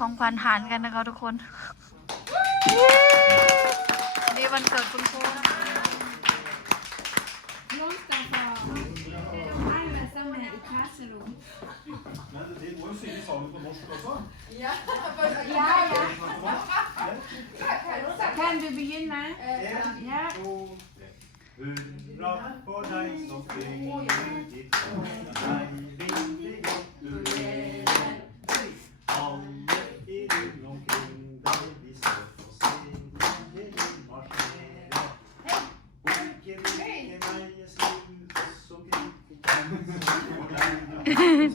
วัญหารกันนะคะทุกคนนี่วันเกิดคุณครูนะคะ Blomster var alle sammen i klasserom. Men de må jo synge sammen på norsk også. Ja, ja. Kan du begynne? Ja. To, tre. Hurra for deg som fyller ditt år. Deg vil เ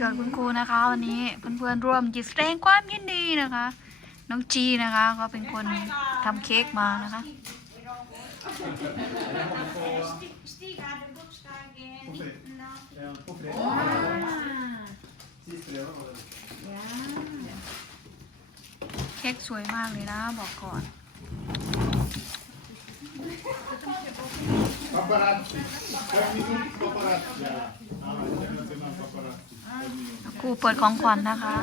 กิดคุณครูนะคะวันนี้เพื่อนๆร่วมยินแสดงความยินดีนะคะ น้องจีนะคะก็เป็นคนทำเค้กมานะคะ Stig hadde bursdag nå. Ja, på Ah. fredag. Sist fredag var det. Ja. เค้กสวยมากเลยนะบอกก่อน Paparazzi. Per minuti paparazzi. Ah, internazionale paparazzi. ครูเปิดของขวัญนะคะ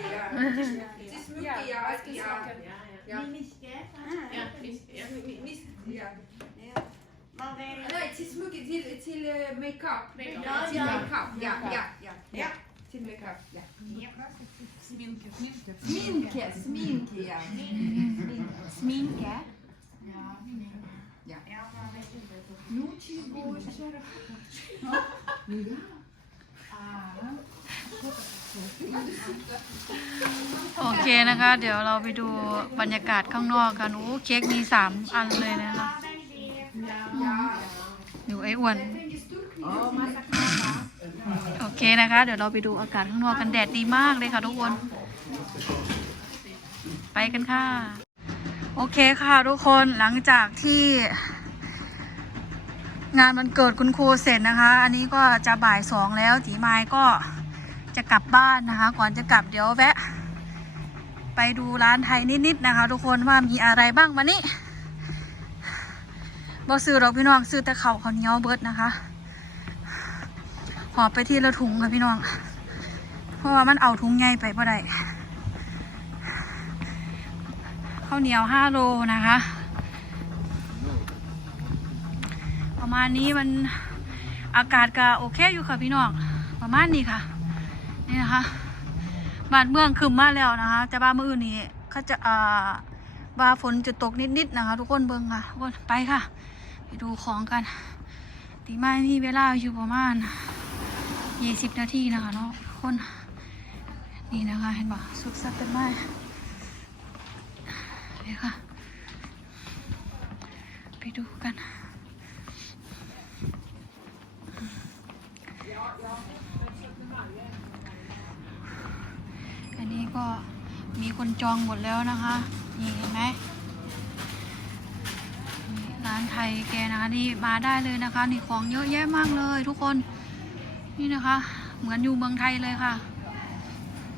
Ja, het is, het is ja, ja, het is ja. ja. ja. Maar wij... Nee, het is smuk, het is, het is make-up. Make-up. Ja, ja. Make-up, ja, ja, ja. ja. Het is make-up, ja. Sminke. Sminke, sminke, ja. Sminke. Ja. Ja. Ja, maar weet je dat ook. Nutje, boosje. Ja. นะคะ เดี๋ยวเราไปดูบรรยากาศข้างนอกกันโอ้เค้กมีสามอันเลยนะคะอยู่ไอ้อ้วนโอเคนะคะ เดี๋ยวเราไปดูอากาศข้างนอกกันแดดดีมากเลยค่ะทุกคน ไปกันค่ะ โอเคค่ะทุกคนหลังจากที่ งานวันเกิดคุณครูเสร็จนะคะ อันนี้ก็จะบ่ายสองแล้วจีไม้ก็จะกลับบ้านนะคะ ก่อนจะกลับเดี๋ยวแวะ ไปดูร้านไทยนิดๆนะคะ ทุกคนว่ามีอะไรบ้างวันนี้บอซื้อหรอกพี่น้องซื้อแต่เขาเขาวเหนียวเบิดนะคะหอบไปที่ละถุงค่ะพี่น้อง เพราะว่ามันเอาถุงใหญ่ไปบ่ได้ข้าวเหนียวห้าโลนะคะ ประมาณนี้มันอากาศก็โอเคอยู่ค่ะพี่น้อง ประมาณนี้ค่ะ นี่นะคะ บ้านเมืองคืมมาแล้วนะคะ แต่บ้านมืออื่นนี่เขาจะอ่าว่าฝนจะตกนิดๆนะคะ ทุกคนเบิ่งค่ะทุกคนไปค่ะ ไปดูของกันตีไม้มีเวลาอยู่ประมาณยี่สิบนาทีนะคะเนาะทุกคน นี่นะคะเห็นปะสุดสัดเต็มไม้นี่ค่ะ ไปดูกันนี้ก็มีคน จองหมดแล้วนะคะ นี่เห็นไหมร้านไทยแกนะคะนี่มาได้เลยนะคะ นี่ของเยอะแยะมากเลยทุกคน นี่นะคะ เหมือนอยู่เมืองไทยเลยค่ะ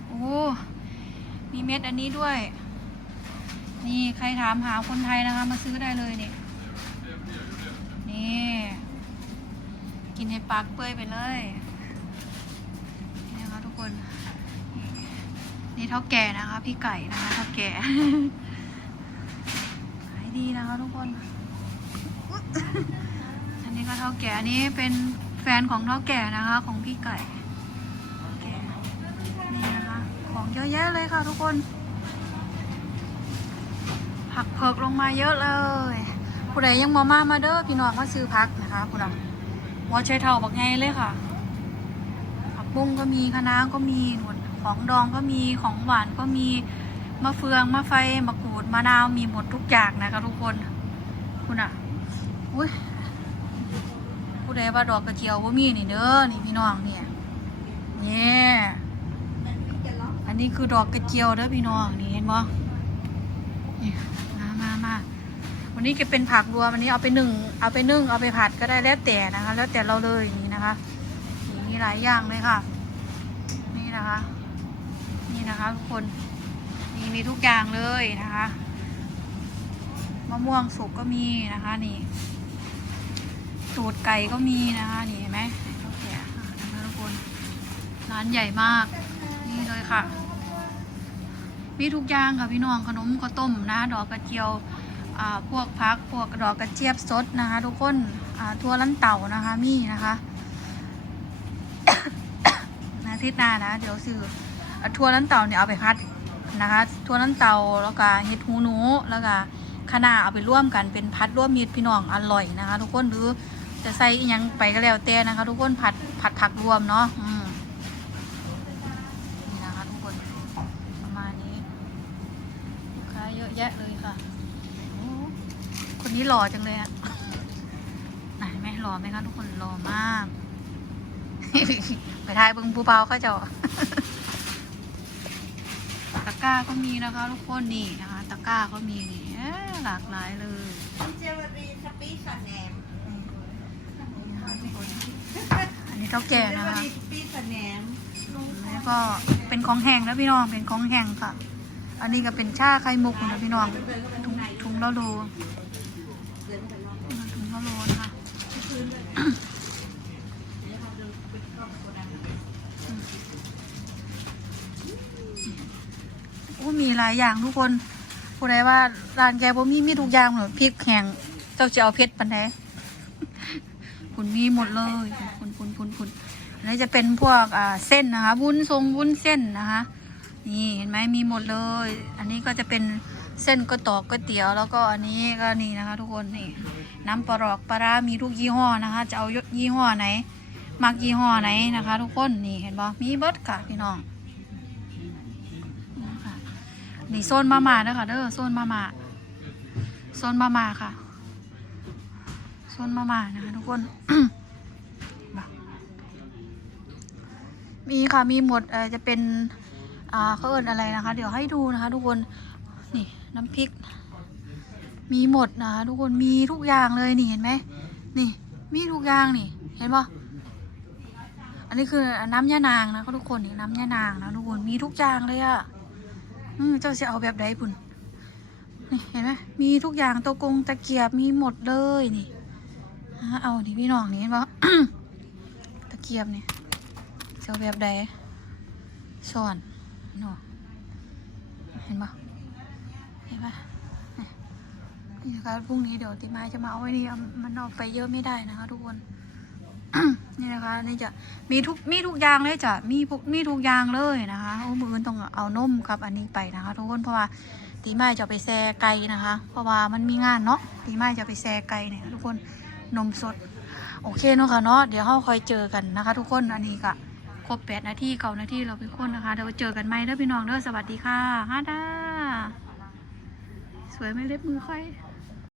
โอ้มีเม็ดอันนี้ด้วย นี่ใครถามหาคนไทยนะคะ มาซื้อได้เลยนี่นี่กินในปากเปื่อยไปเลยนี่นะคะทุกคน นี่เท่าแก่นะคะ พี่ไก่นะคะเท่าแก่ขายดีนะคะทุกคน อันนี้ก็เท่าแก่อันนี้เป็นแฟนของเท่าแก่นะคะ ของพี่ไก่แก่นี่นะคะ ของเยอะแยะเลยค่ะทุกคน ผักเผือกลงมาเยอะเลยผู้ใดยังบ่มามาเด้อพี่น้องมาซื้อพักนะคะผู้ใดหัวใช้เท่าบักไงเลยค่ะผักบุ้งก็มีคะน้าก็มีหนวด ของดองก็มีของหวานก็มีมะเฟืองมะไฟมะกรูดมะนาวมีหมดทุกอย่างนะคะทุกคนคุณอะอุ้ยผู้ใดว่าดอกกระเจียวบ่มีนี่เด้อนี่พี่น้องเนี่ยเนี่ยอันนี้คือดอกกระเจียวเด้อพี่น้องนี่เห็นบ่มามามาวันนี้จะเป็นผักรวมวันนี้เอาไปนึ่งเอาไปนึ่งเอาไปผัดก็ได้แล้วแต่นะคะ แล้วแต่เราเลยอย่างนี้นะคะมีหลายอย่างเลยค่ะ นี่นะคะ นะคะทุกคนนี่มีทุกอย่างเลยนะคะมะม่วงสุกก็มีนะคะนี่ตูดไก่ก็มีนะคะนี่เห็นไหมท่าแก่นะคะทุกคนร้านใหญ่มากนี่เลยค่ะ มีทุกอย่างค่ะพี่น้องขนมข้าวต้มนะดอกกระเจียวอ่าพวกพักพวกดอกกระเจี๊ยบสดนะคะ ทุกคนทั่วลันเต่านะคะมีนะคะอาทิตย์หน้านะ เดี๋ยวซื้อ ทั่วลันเต่าเนี่ยเอาไปพัดนะคะทั่วลันเต่าแล้วก็เห็ดหูหนูแล้วก็คะน้าเอาไปร่วมกันเป็นพัดร่วมมิตรพี่น้องอร่อยนะคะ ทุกคนหรือจะใส่อยังไปก็แล้วแต่นะคะ ทุกคนผัดผัดผักรวมเนาะอืมนี่นะคะทุกคนประมาณนี้ลูกค้าเยอะแยะเลยค่ะคนนี้หล่อจังเลยอะไหนไหมหล่อไหมคะทุกคนหล่อมาก ไปทายเบิงผู้เบาเขาเจาะ ร้าก็มีนะคะทุกคนนี่นะคะ ตะกร้าก็มีนี่เอ๊ะหลากหลายเลยเจลลีสปีชแนมอันนี้เท่าแก่นะคะสปีชแนมแล้วก็เป็นของแห้งแล้วพี่น้องเป็นของแห้งค่ะ อันนี้ก็เป็นชาไข่มุกนะพี่น้องถุงถุงละโลถุงละโลนะคะโอ้ มีหลายอย่างทุกคนผู้ใดว่าร้านแกบ่มีมีทุกอย่างเหมือนพริกแห้งเจ้าจะเอาเพชรปันไหนคุณมีหมดเลยคุณคุณคุณคุณอันนี้จะเป็นพวกอ่าเส้นนะคะวุ้นทรงวุ้นเส้นนะคะ นี่เห็นไหมมีหมดเลย อันนี้ก็จะเป็นเส้นก๋วยตอกก๋วยเตี๋ยว แล้วก็อันนี้ก็นี่นะคะ ทุกคนนี่น้ำปลาหลอกปลาร้ามีทุกยี่ห้อนะคะ จะเอายี่ห้อไหนมักยี่ห้อไหนนะคะ ทุกคนนี่เห็นบ่มีเบิดค่ะพี่น้อง นี่โซนมาม่าเด้อค่ะเด้อโซนมาม่าโซนมาม่าค่ะโซนมาม่านะคะทุกคน มีค่ะมีหมดเออจะเป็นอ่าเขาเอินอะไรนะคะ เดี๋ยวให้ดูนะคะ ทุกคนนี่น้ำพริก มีหมดนะคะทุกคนมีทุกอย่างเลยนี่เห็นไหมนี่ มีทุกอย่างนี่ เห็นปะอันนี้คือน้ำยานางนะทุกคนนี่น้ำยานางนะทุกคนมีทุกอย่างเลยอะ อืมเจ้าจะเอาแบบใดปุ่นนี่เห็นไหมมีทุกอย่างตะกงตะเกียบมีหมดเลยนี่เอาดิพี่น้องนี่เห็นปะตะเกียบนี่จะเอาแบบใดซ่อนเนาะเห็นปะเห็นปะนี่นะคะพรุ่งนี้เดี๋ยวติมาจะมาเอาไว้นี่มันเอาไปเยอะไม่ได้นะคะทุกคน นี่นะคะนี่จะมีทุกมีทุกอย่างเลยจ้ะมีพวกมีทุกอย่างเลยนะคะโอ้มือต้องเอานมกับ อันนี้ไปนะคะ ทุกคนเพราะว่าตีไม้จะไปแซ่ไก่นะคะ เพราะว่ามันมีงานเนาะตีไม้จะไปแซ่ไก่เนี่ยทุกคนนมสด โอเคเนาะค่ะเนาะเดี๋ยวเราคอยเจอกันนะคะ ทุกคนอันนี้ก็ครบแปดนาทีเก้านาทีเราไปคนนะคะเดี๋ยวเจอกันไหมเด้อพี่น้องเด้อสวัสดีค่ะฮาดาสวยไหมเล็บมือค่อย